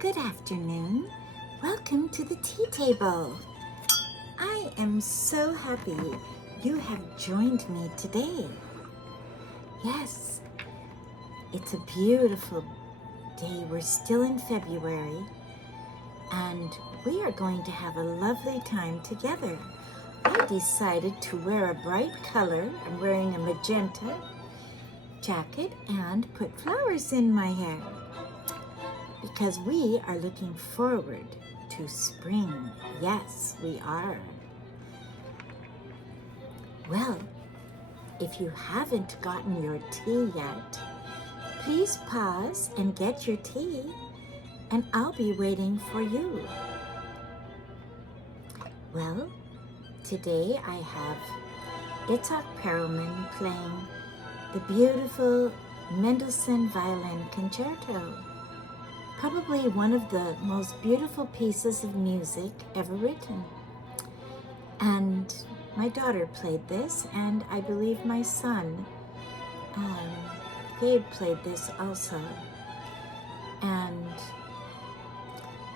Good afternoon. Welcome to the tea table. I am so happy you have joined me today. Yes, it's a beautiful day. We're still in February and we are going to have a lovely time together. I decided to wear a bright color. I'm wearing a magenta jacket and put flowers in my hair because we are looking forward to spring. Yes, we are. Well, if you haven't gotten your tea yet, please pause and get your tea, and I'll be waiting for you. Well, today I have Perlman playing the beautiful Mendelssohn Violin Concerto, probably one of the most beautiful pieces of music ever written. And my daughter played this, and I believe my son, Gabe, played this also. And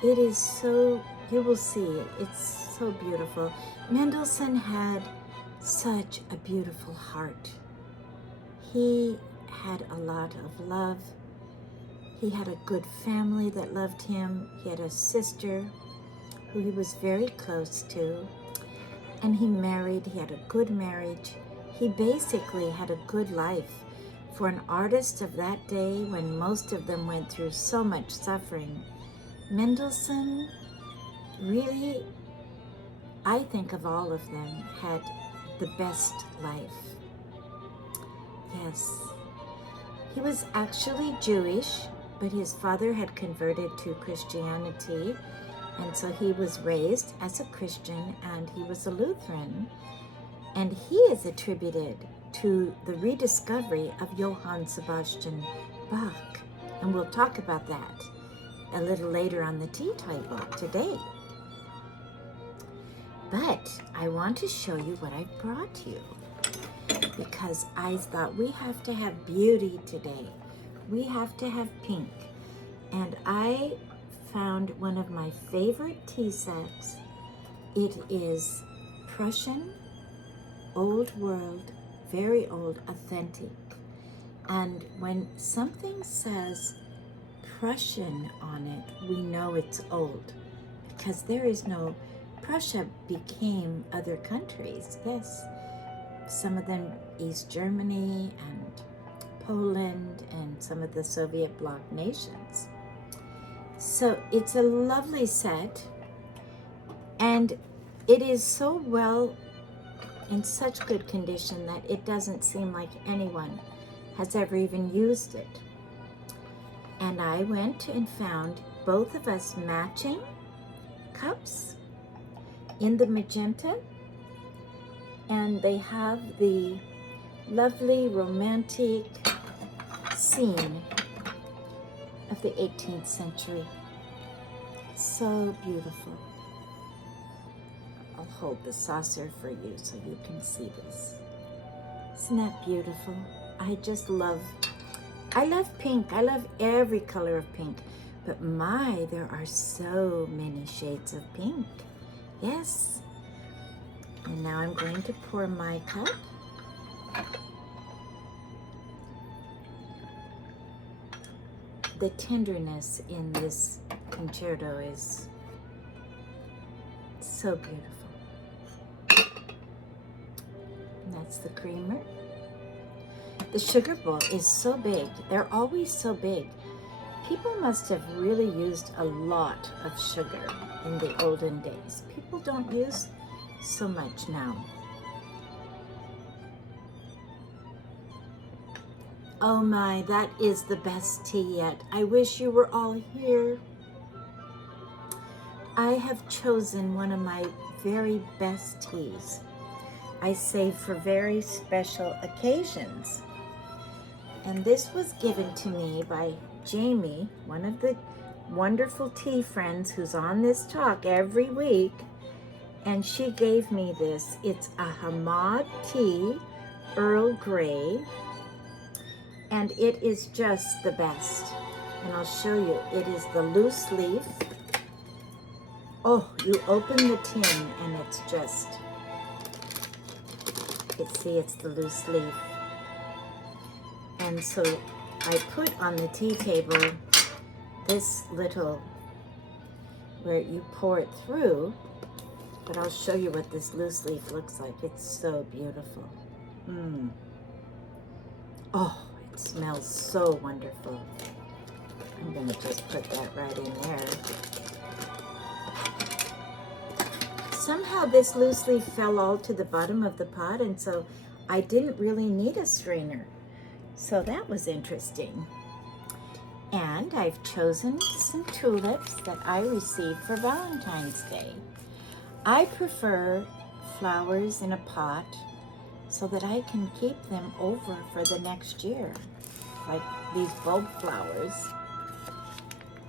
it is so, you will see it, it's so beautiful. Mendelssohn had such a beautiful heart. He had a lot of love. He had a good family that loved him. He had a sister who he was very close to. And he married, he had a good marriage. He basically had a good life for an artist of that day when most of them went through so much suffering. Mendelssohn really, I think of all of them, had the best life. Yes. He was actually Jewish, but his father had converted to Christianity, and so he was raised as a Christian, and he was a Lutheran, and he is attributed to the rediscovery of Johann Sebastian Bach, and we'll talk about that a little later on the tea table today. But I want to show you what I brought you, because I thought we have to have beauty today. We have to have pink. And I found one of my favorite tea sets. It is Prussian, old world, very old, authentic. And when something says Prussian on it, we know it's old, because there is no, Prussia became other countries, yes. Some of them East Germany and Poland and some of the Soviet bloc nations. So it's a lovely set, and it is so well, in such good condition that it doesn't seem like anyone has ever even used it. And I went and found both of us matching cups in the magenta, and they have the lovely romantic scene of the 18th century. So beautiful. I'll hold the saucer for you so you can see this. Isn't that beautiful? I love pink. I love every color of pink, but there are so many shades of pink. Yes. And now I'm going to pour my cup. The tenderness in this concerto is so beautiful. And that's the creamer. The sugar bowl is so big. They're always so big. People must have really used a lot of sugar in the olden days. People don't use so much now. Oh my, that is the best tea yet. I wish you were all here. I have chosen one of my very best teas. I save for very special occasions. And this was given to me by Jamie, one of the wonderful tea friends who's on this talk every week. And she gave me this. It's a Hamad tea, Earl Grey. And it is just the best. And I'll show you. It is the loose leaf. Oh, you open the tin and it's just, see, it's the loose leaf. And so I put on the tea table this little, where you pour it through, but I'll show you what this loose leaf looks like. It's so beautiful. Oh, it smells so wonderful. I'm gonna just put that right in there. Somehow this loose leaf fell all to the bottom of the pot, and so I didn't really need a strainer. So that was interesting. And I've chosen some tulips that I received for Valentine's Day. I prefer flowers in a pot so that I can keep them over for the next year, like these bulb flowers.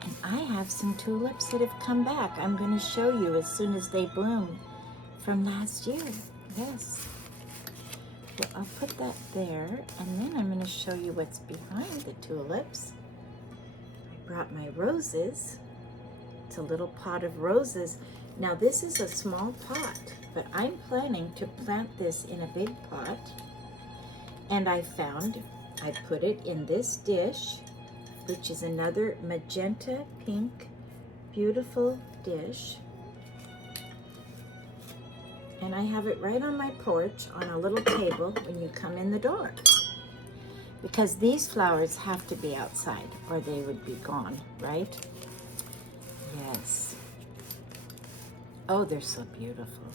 And I have some tulips that have come back. I'm going to show you as soon as they bloom from last year. Yes. Well, I'll put that there, and then I'm going to show you what's behind the tulips. I brought my roses. It's a little pot of roses. Now this is a small pot, but I'm planning to plant this in a big pot. And I put it in this dish, which is another magenta pink, beautiful dish. And I have it right on my porch on a little table when you come in the door. Because these flowers have to be outside or they would be gone, right? Yes. Oh, they're so beautiful.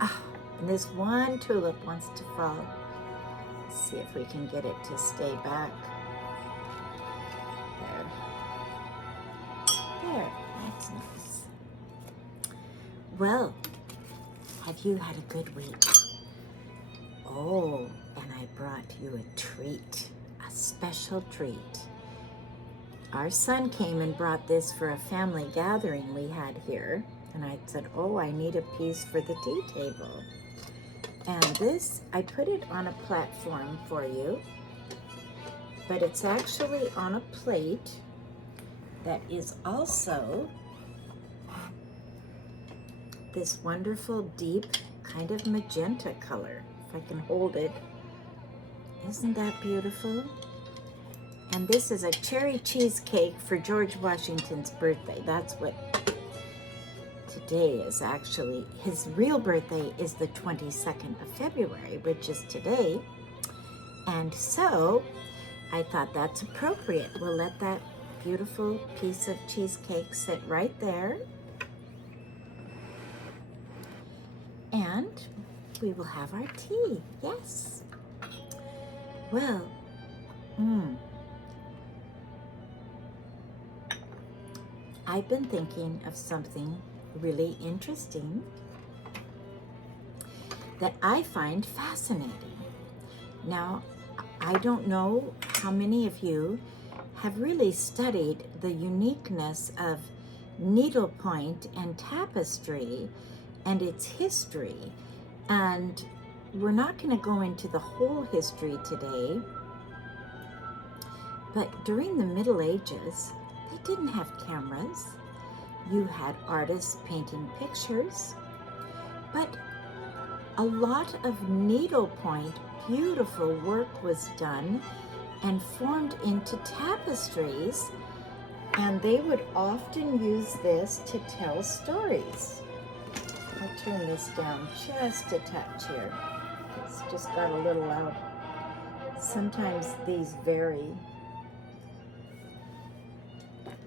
Ah, and this one tulip wants to fall. Let's see if we can get it to stay back. There, that's nice. Well, have you had a good week? Oh, and I brought you a treat, a special treat. Our son came and brought this for a family gathering we had here. And I said, oh, I need a piece for the tea table. And this, I put it on a platform for you, but it's actually on a plate that is also this wonderful deep kind of magenta color. If I can hold it. Isn't that beautiful? And this is a cherry cheesecake for George Washington's birthday. That's what today is actually. His real birthday is the 22nd of February, which is today. And so I thought that's appropriate. We'll let that beautiful piece of cheesecake sit right there. And we will have our tea. Yes. Well, I've been thinking of something really interesting that I find fascinating. Now, I don't know how many of you have really studied the uniqueness of needlepoint and tapestry and its history. And we're not going to go into the whole history today, but during the Middle Ages, they didn't have cameras. You had artists painting pictures, but a lot of needlepoint, beautiful work was done and formed into tapestries, and they would often use this to tell stories. I'll turn this down just a touch here. It's just got a little loud. Sometimes these vary.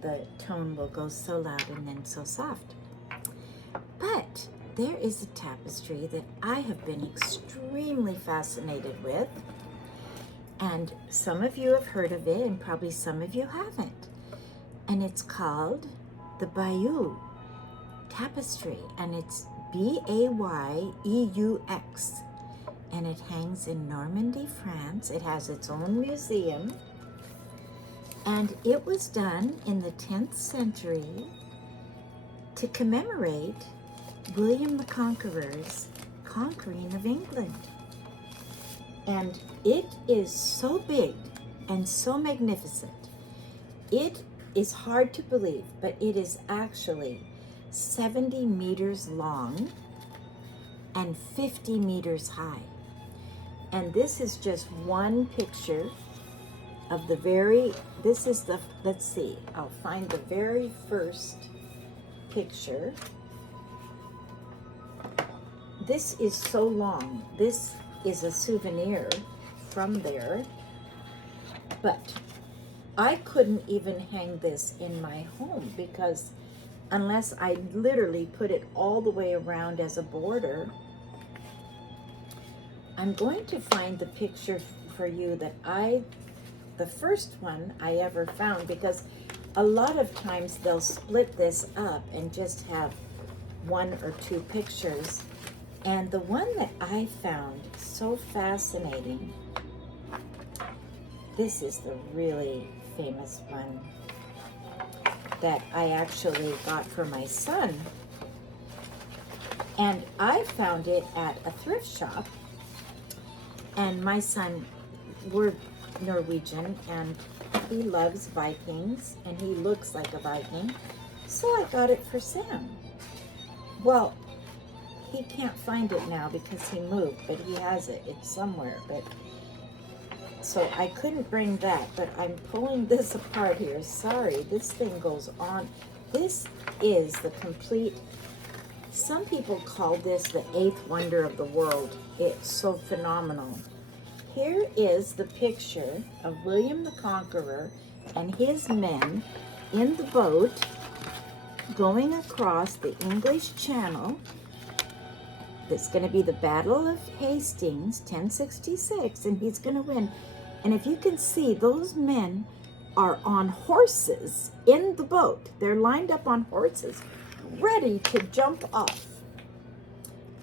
The tone will go so loud and then so soft. But there is a tapestry that I have been extremely fascinated with, and some of you have heard of it and probably some of you haven't. And it's called the Bayeux Tapestry, and it's Bayeux, and it hangs in Normandy, France. It has its own museum. And it was done in the 10th century to commemorate William the Conqueror's conquering of England. And it is so big and so magnificent It is hard to believe, but it is actually 70 meters long and 50 meters high. And this is just one picture of the this is the, let's see, I'll find the very first picture. This is so long. This is a souvenir from there, but I couldn't even hang this in my home because unless I literally put it all the way around as a border. I'm going to find the picture for you that the first one I ever found, because a lot of times they'll split this up and just have one or two pictures. And the one that I found so fascinating, this is the really famous one that I actually got for my son. And I found it at a thrift shop. And my son, we're Norwegian, and he loves Vikings, and he looks like a Viking. So I got it for Sam. Well, he can't find it now because he moved, but he has it. It's somewhere. But so I couldn't bring that, but I'm pulling this apart here. Sorry, this thing goes on. This is the complete, some people call this the eighth wonder of the world. It's so phenomenal. Here is the picture of William the Conqueror and his men in the boat going across the English Channel. It's going to be the Battle of Hastings, 1066, and he's going to win. And if you can see, those men are on horses in the boat. They're lined up on horses, ready to jump off.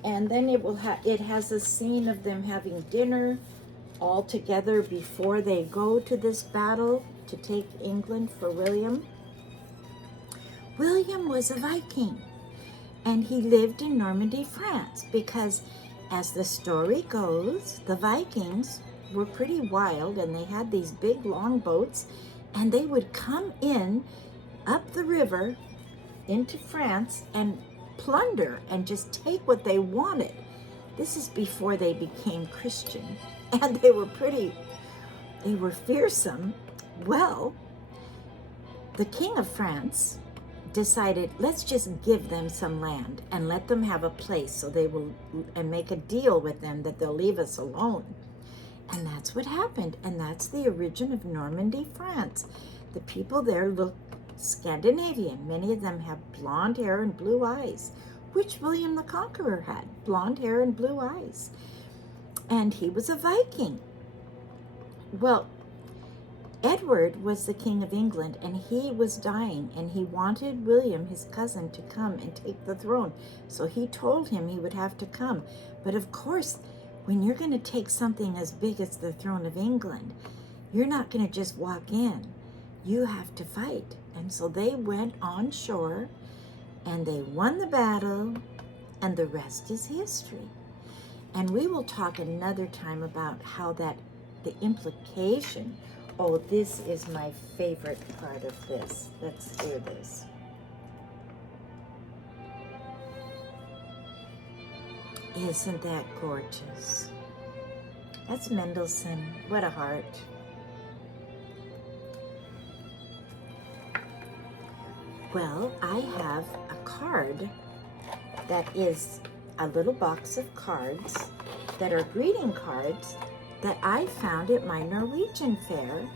And then it has a scene of them having dinner all together before they go to this battle to take England for William. William was a Viking, and he lived in Normandy, France, because as the story goes, the Vikings were pretty wild, and they had these big long boats, and they would come in up the river into France and plunder and just take what they wanted. This is before they became Christian, and they were fearsome. Well, the King of France decided, let's just give them some land and let them have a place so they will, and make a deal with them that they'll leave us alone. And that's what happened. And that's the origin of Normandy, France. The people there look Scandinavian. Many of them have blonde hair and blue eyes, which William the Conqueror had, blonde hair and blue eyes. And he was a Viking. Well, Edward was the King of England, and he was dying, and he wanted William, his cousin, to come and take the throne. So he told him he would have to come. But of course, when you're going to take something as big as the throne of England, you're not going to just walk in. You have to fight. And so they went on shore, and they won the battle, and the rest is history. And we will talk another time about how the implication. Oh, this is my favorite part of this. Let's hear this. Isn't that gorgeous? That's Mendelssohn. What a heart. Well, I have a card that is a little box of cards that are greeting cards that I found at my Norwegian fair.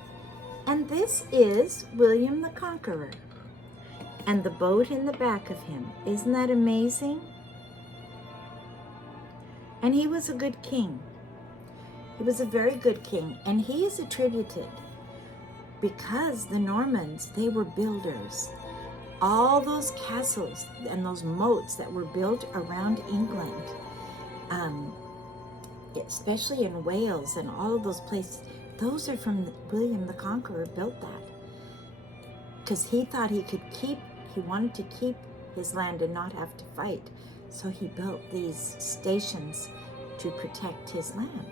And this is William the Conqueror and the boat in the back of him. Isn't that amazing? And he was a good king. He was a very good king. And he is attributed because the Normans, they were builders. All those castles and those moats that were built around England, especially in Wales and all of those places, those are from William the Conqueror built that. Because he thought he wanted to keep his land and not have to fight. So he built these stations to protect his land.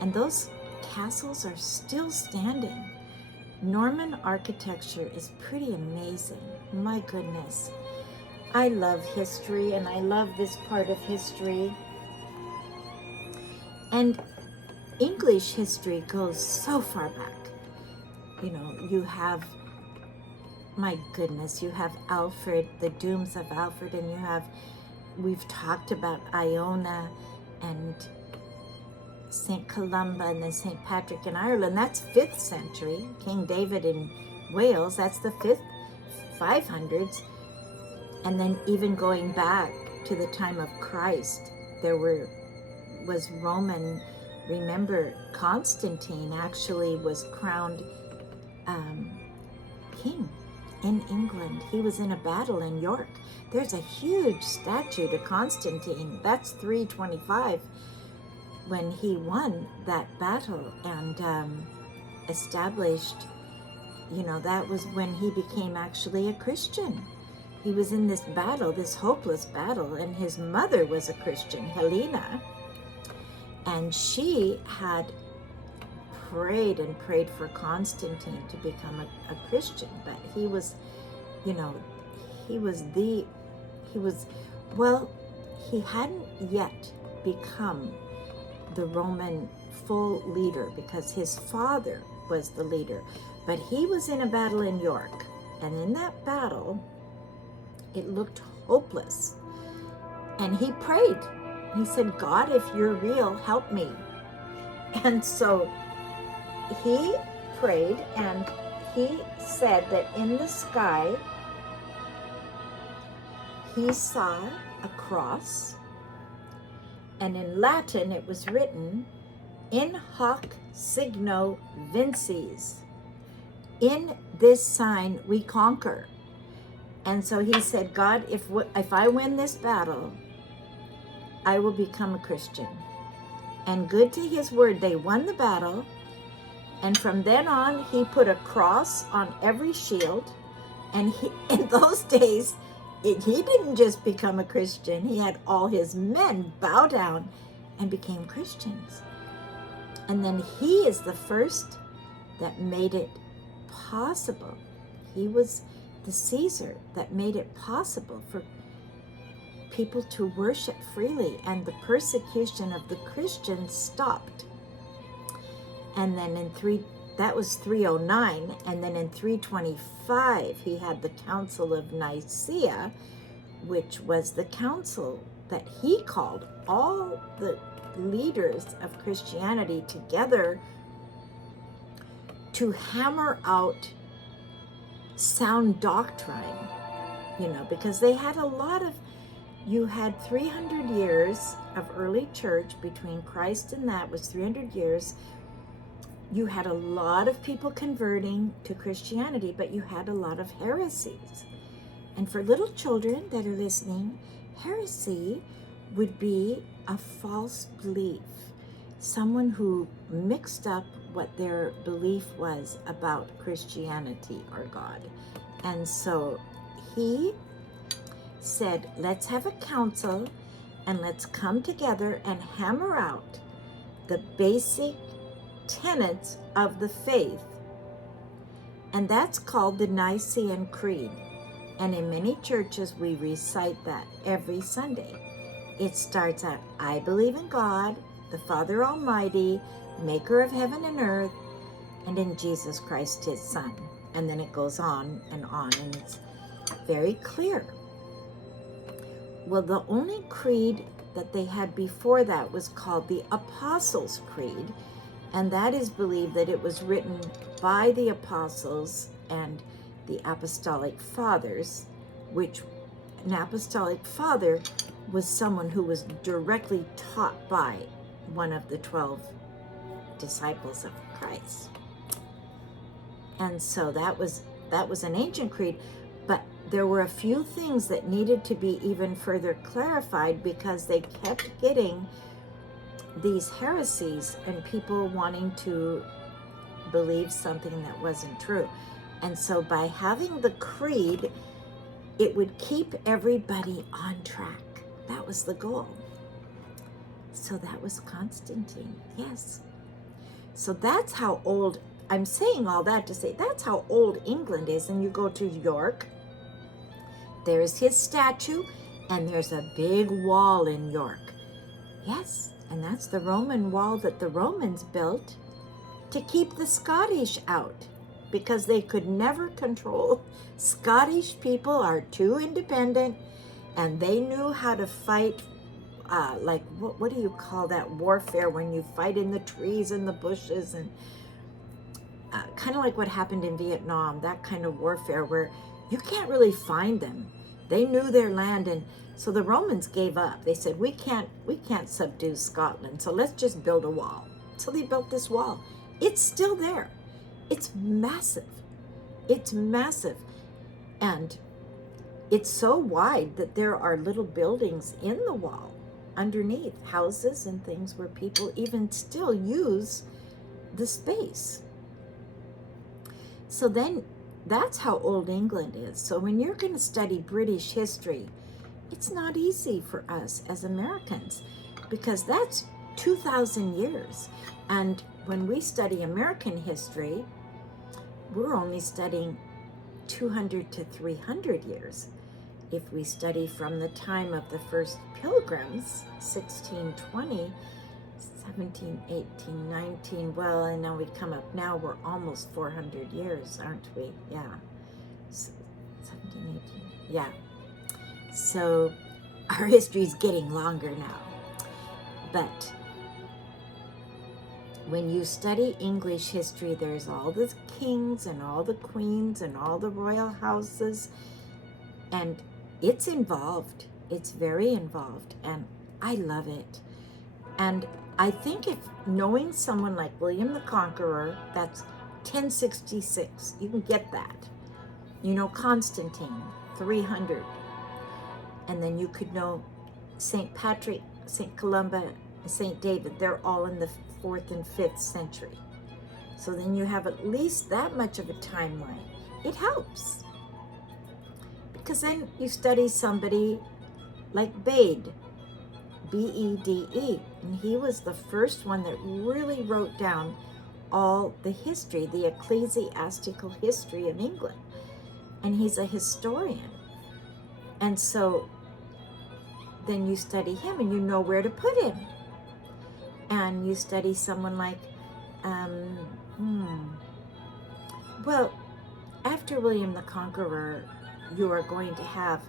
And those castles are still standing. Norman architecture is pretty amazing. My goodness. I love history, and I love this part of history. And English history goes so far back. You know, you have, my goodness, you have Alfred, the Dooms of Alfred, and you have, we've talked about Iona and St. Columba and then St. Patrick in Ireland. That's 5th century. King David in Wales, that's the 500s. And then even going back to the time of Christ, there was Roman. Remember, Constantine actually was crowned king in England. He was in a battle in York. There's a huge statue to Constantine. That's 325 when he won that battle and established, you know, that was when he became actually a Christian. He was in this battle, this hopeless battle, and his mother was a Christian, Helena, and she had prayed and prayed for Constantine to become a Christian, but he was, you know, he hadn't yet become the Roman full leader because his father was the leader. But he was in a battle in York, and in that battle, it looked hopeless. And he prayed. He said, God, if you're real, help me. And so he prayed, and he said that in the sky, he saw a cross, and in Latin it was written, in hoc signo vinces. In this sign we conquer. And so he said, God, if I win this battle, I will become a Christian. And good to his word, they won the battle. And from then on, he put a cross on every shield. And in those days, he didn't just become a Christian. He had all his men bow down and became Christians. And then he is the first that made it possible. He was the Caesar that made it possible for people to worship freely, and the persecution of the Christians stopped. And then that was 309, and then in 325 he had the Council of Nicaea, which was the council that he called all the leaders of Christianity together to hammer out sound doctrine, you know, because they had you had 300 years of early church between Christ and that was 300 years. You had a lot of people converting to Christianity, but you had a lot of heresies. And for little children that are listening, heresy would be a false belief, someone who mixed up what their belief was about Christianity or God. And so he said, let's have a council and let's come together and hammer out the basic tenets of the faith. And that's called the Nicene Creed. And in many churches, we recite that every Sunday. It starts out, I believe in God, the Father Almighty, maker of heaven and earth, and in Jesus Christ, his Son. And then it goes on, and it's very clear. Well, the only creed that they had before that was called the Apostles' Creed, and that is believed that it was written by the apostles and the apostolic fathers, which an apostolic father was someone who was directly taught by one of the 12 disciples of Christ. And so that was an ancient creed, but there were a few things that needed to be even further clarified because they kept getting these heresies and people wanting to believe something that wasn't true. And so by having the creed, it would keep everybody on track. That was the goal. So that was Constantine, yes. So that's how old I'm saying all that to say that's how old England is. And you go to York, there's his statue, and there's a big wall in York. Yes, and that's the Roman wall that the Romans built to keep the Scottish out, because they could never control. Scottish people are too independent, and they knew how to fight, like, what do you call that warfare when you fight in the trees and the bushes, and kind of like what happened in Vietnam, that kind of warfare where you can't really find them. They knew their land, and so the Romans gave up. They said, we can't subdue Scotland, so let's just build a wall. So they built this wall. It's still there. It's massive. It's massive. And it's so wide that there are little buildings in the wall underneath, houses and things where people even still use the space. So then that's how old England is. So when you're going to study British history, it's not easy for us as Americans, because that's 2,000 years. And when we study American history, we're only studying 200 to 300 years. If we study from the time of the first pilgrims, 1620, 17, 18, 19, well, and now we come up, now we're almost 400 years, aren't we? Yeah. 17, 18, yeah. So our history's getting longer now. But when you study English history, there's all the kings and all the queens and all the royal houses, and it's involved. It's very involved, and I love it. And I think if knowing someone like William the Conqueror, that's 1066, you can get that. You know Constantine, 300. And then you could know St. Patrick, St. Columba, St. David, they're all in the 4th and 5th century. So then you have at least that much of a timeline. It helps. Because then you study somebody like Bede, Bede, and he was the first one that really wrote down all the history, the ecclesiastical history of England. And he's a historian. And so then you study him and you know where to put him. And you study someone like, well, after William the Conqueror, you are going to have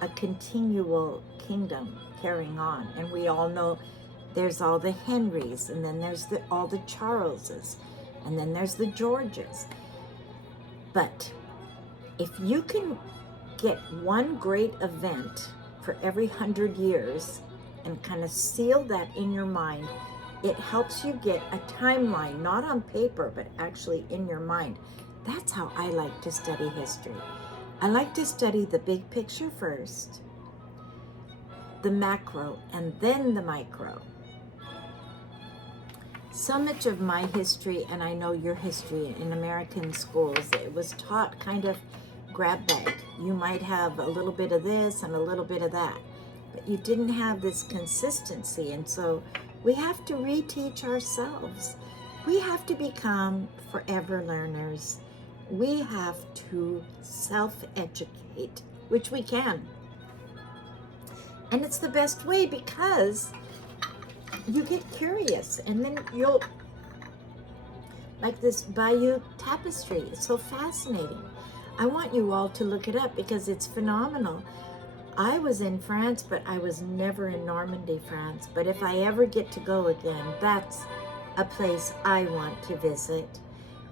a continual kingdom carrying on. And we all know there's all the Henrys, and then there's all the Charleses, and then there's the Georges. But if you can get one great event for every 100 years and kind of seal that in your mind, it helps you get a timeline, not on paper, but actually in your mind. That's how I like to study history. I like to study the big picture first, the macro, and then the micro. So much of my history, and I know your history in American schools, it was taught kind of grab bag. You might have a little bit of this and a little bit of that, but you didn't have this consistency. And so we have to reteach ourselves. We have to become forever learners. We have to self-educate, which we can. And it's the best way, because you get curious, and then you'll, like this Bayeux Tapestry, it's so fascinating. I want you all to look it up because it's phenomenal. I was in France, but I was never in Normandy, France. But if I ever get to go again, that's a place I want to visit.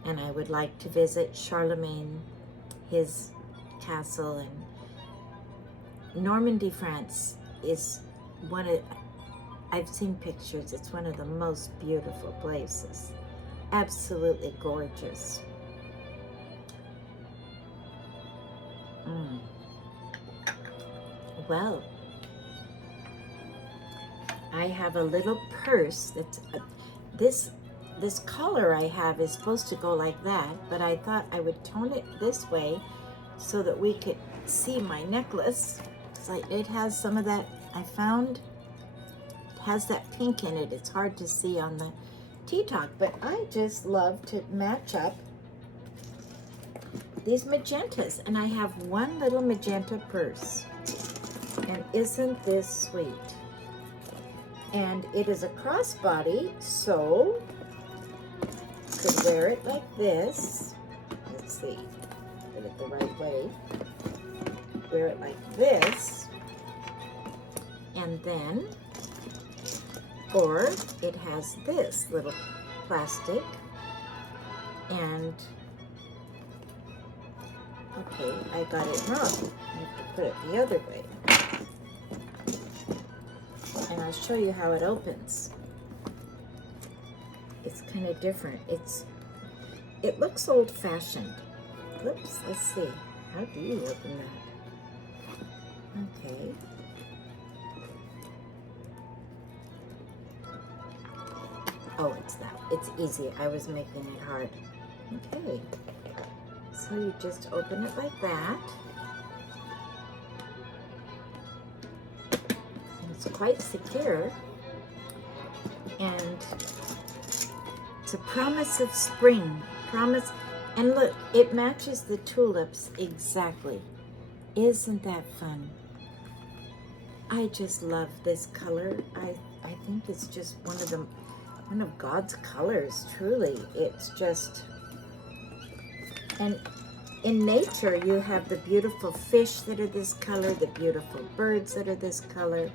And I would like to visit Charlemagne, his castle. And Normandy, France is one of, I've seen pictures, it's one of the most beautiful places. Absolutely gorgeous. Well, I have a little purse that's, this collar I have is supposed to go like that, but I thought I would tone it this way so that we could see my necklace. It has some of that, I found, it has that pink in it. It's hard to see on the tea talk, but I just love to match up these magentas, and I have one little magenta purse, and isn't this sweet? And it is a crossbody, so you could wear it like this. Let's see, get it the right way. Wear it like this, and then, or it has this little plastic, and okay, I got it wrong. I have to put it the other way. And I'll show you how it opens. It's kind of different. It looks old-fashioned. Whoops, let's see. How do you open that? Okay. Oh, it's that. It's easy. I was making it hard. Okay. So you just open it like that. It's quite secure, and it's a promise of spring. Promise, and look, it matches the tulips exactly. Isn't that fun? I just love this color. I think it's just one of God's colors. Truly, it's just. And in nature, you have the beautiful fish that are this color, the beautiful birds that are this color.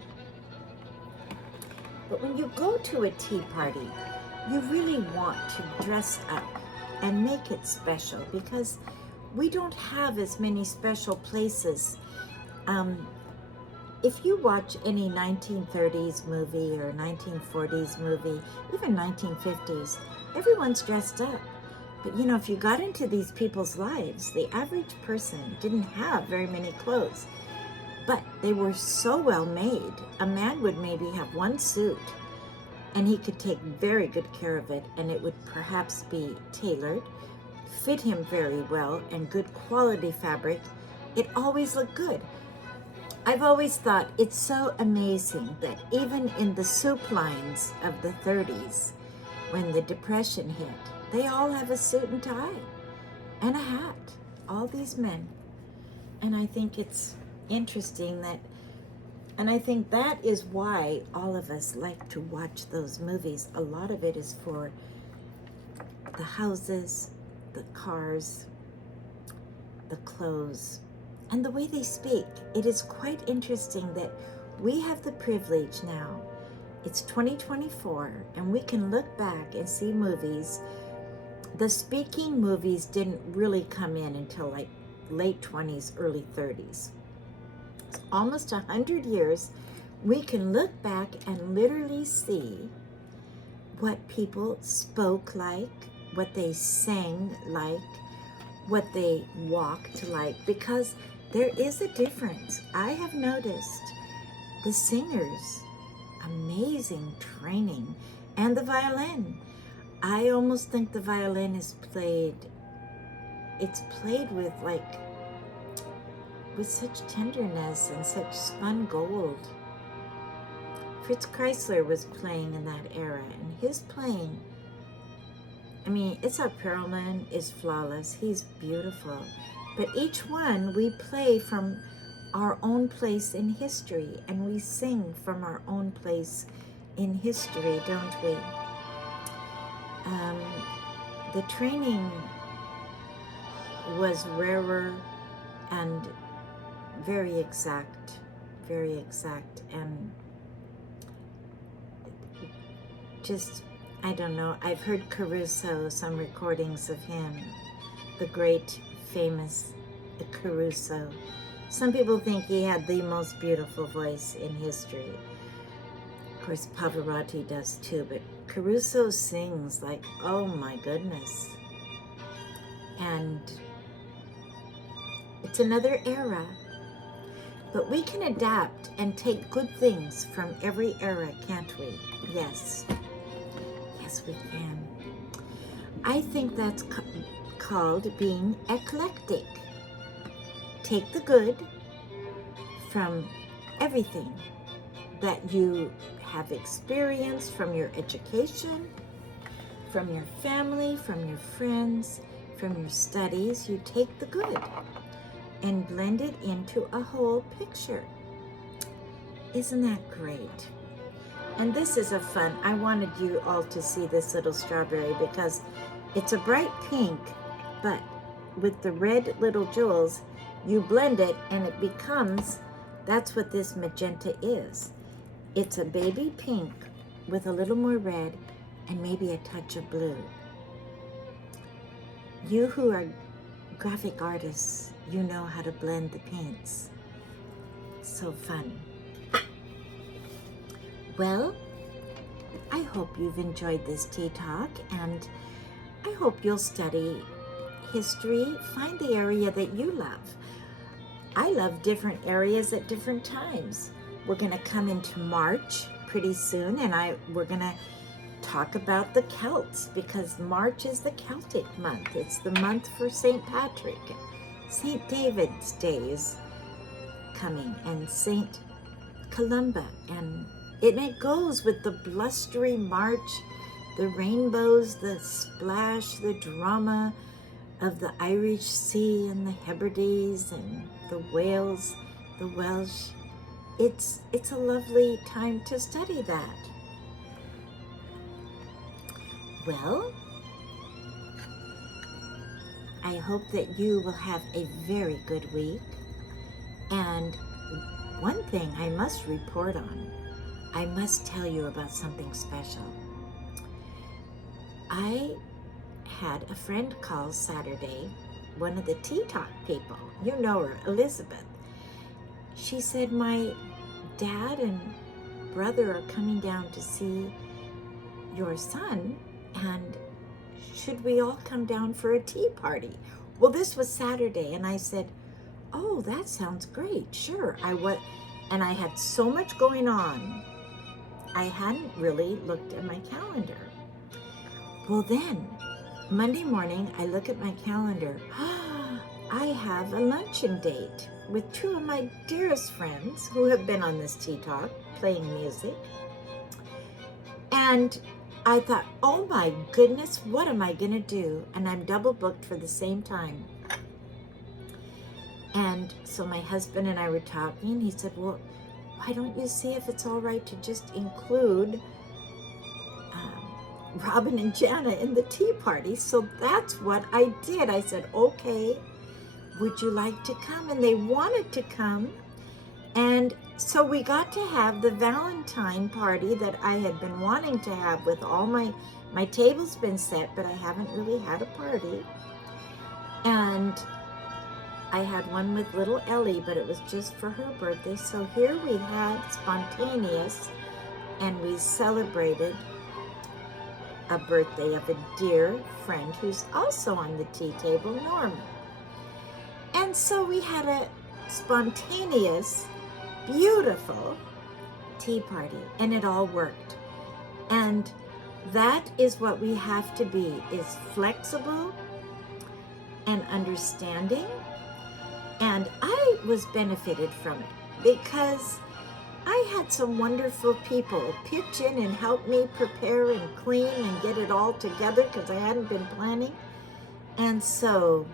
But when you go to a tea party, you really want to dress up and make it special, because we don't have as many special places. If you watch any 1930s movie or 1940s movie, even 1950s, everyone's dressed up. But you know, if you got into these people's lives, the average person didn't have very many clothes. But they were so well made. A man would maybe have one suit, and he could take very good care of it, and it would perhaps be tailored, fit him very well, and good quality fabric. It always looked good. I've always thought it's so amazing that even in the soup lines of the 30s, when the Depression hit, they all have a suit and tie and a hat, all these men. And I think it's interesting that, and I think that is why all of us like to watch those movies. A lot of it is for the houses, the cars, the clothes, and the way they speak. It is quite interesting that we have the privilege now. It's 2024, and we can look back and see movies. The speaking movies didn't really come in until like late 20s, early 30s. It's almost 100 years. We can look back and literally see what people spoke like, what they sang like, what they walked like, because there is a difference. I have noticed the singers, amazing training, and the violin. I almost think the violin is played, it's played with such tenderness and such spun gold. Fritz Kreisler was playing in that era, and his playing, I mean, Itzhak Perlman is flawless. He's beautiful. But each one, we play from our own place in history, and we sing from our own place in history, don't we? The training was rarer and very exact, and just, I don't know, I've heard Caruso, some recordings of him, the great, famous Caruso. Some people think he had the most beautiful voice in history. Of course, Pavarotti does too, but Caruso sings like, oh my goodness. And it's another era. But we can adapt and take good things from every era, can't we? Yes. Yes, we can. I think that's called being eclectic. Take the good from everything that you have experienced from your education, from your family, from your friends, from your studies. You take the good and blend it into a whole picture. Isn't that great? And this is a fun, I wanted you all to see this little strawberry because it's a bright pink, but with the red little jewels, you blend it and it becomes, that's what this magenta is. It's a baby pink with a little more red and maybe a touch of blue. You who are graphic artists, you know how to blend the paints. So fun. Well, I hope you've enjoyed this tea talk, and I hope you'll study history. Find the area that you love. I love different areas at different times. We're going to come into March pretty soon, and we're going to talk about the Celts, because March is the Celtic month. It's the month for St. Patrick. St. David's Day is coming, and St. Columba, and it goes with the blustery March, the rainbows, the splash, the drama of the Irish Sea and the Hebrides and the Wales, the Welsh. It's a lovely time to study that. Well, I hope that you will have a very good week. And one thing I must report on, I must tell you about something special. I had a friend call Saturday, one of the Tea Talk people. You know her, Elizabeth. She said, my dad and brother are coming down to see your son, and should we all come down for a tea party? Well, this was Saturday, and I said, oh, that sounds great. Sure. And I had so much going on, I hadn't really looked at my calendar. Well, then, Monday morning, I look at my calendar. I have a luncheon date with two of my dearest friends who have been on this Tea Talk playing music. And I thought, oh my goodness, what am I going to do? And I'm double booked for the same time. And so my husband and I were talking. He said, well, why don't you see if it's all right to just include Robin and Jana in the tea party? So that's what I did. I said, okay, would you like to come? And they wanted to come. And so we got to have the Valentine party that I had been wanting to have with all my table's been set, but I haven't really had a party. And I had one with little Ellie, but it was just for her birthday. So here we had spontaneous, and we celebrated a birthday of a dear friend who's also on the tea table, Norman. And so we had a spontaneous, beautiful tea party, and it all worked. And that is what we have to be, is flexible and understanding. And I was benefited from it because I had some wonderful people pitch in and help me prepare and clean and get it all together because I hadn't been planning. And so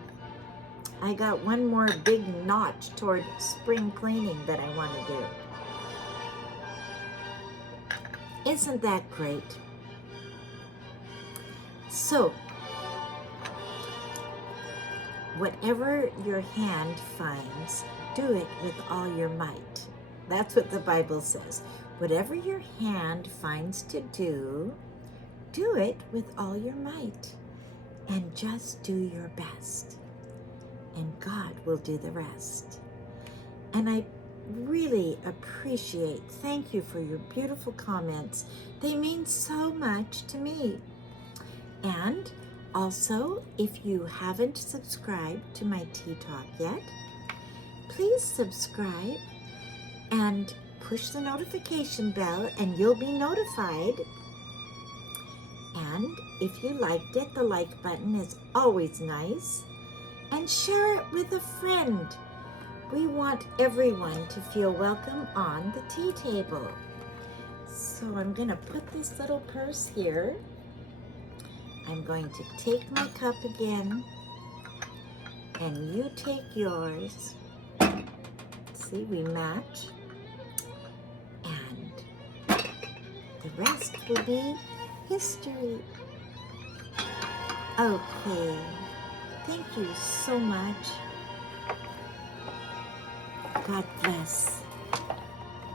I got one more big notch toward spring cleaning that I want to do. Isn't that great? So, whatever your hand finds, do it with all your might. That's what the Bible says. Whatever your hand finds to do, do it with all your might. And just do your best. And God will do the rest. And I really appreciate, thank you for your beautiful comments. They mean so much to me. And also, if you haven't subscribed to my Tea Talk yet, please subscribe and push the notification bell and you'll be notified. And if you liked it, the like button is always nice. And share it with a friend. We want everyone to feel welcome on the tea table. So I'm going to put this little purse here. I'm going to take my cup again, and you take yours. See, we match. And the rest will be history. Okay, thank you so much. God bless.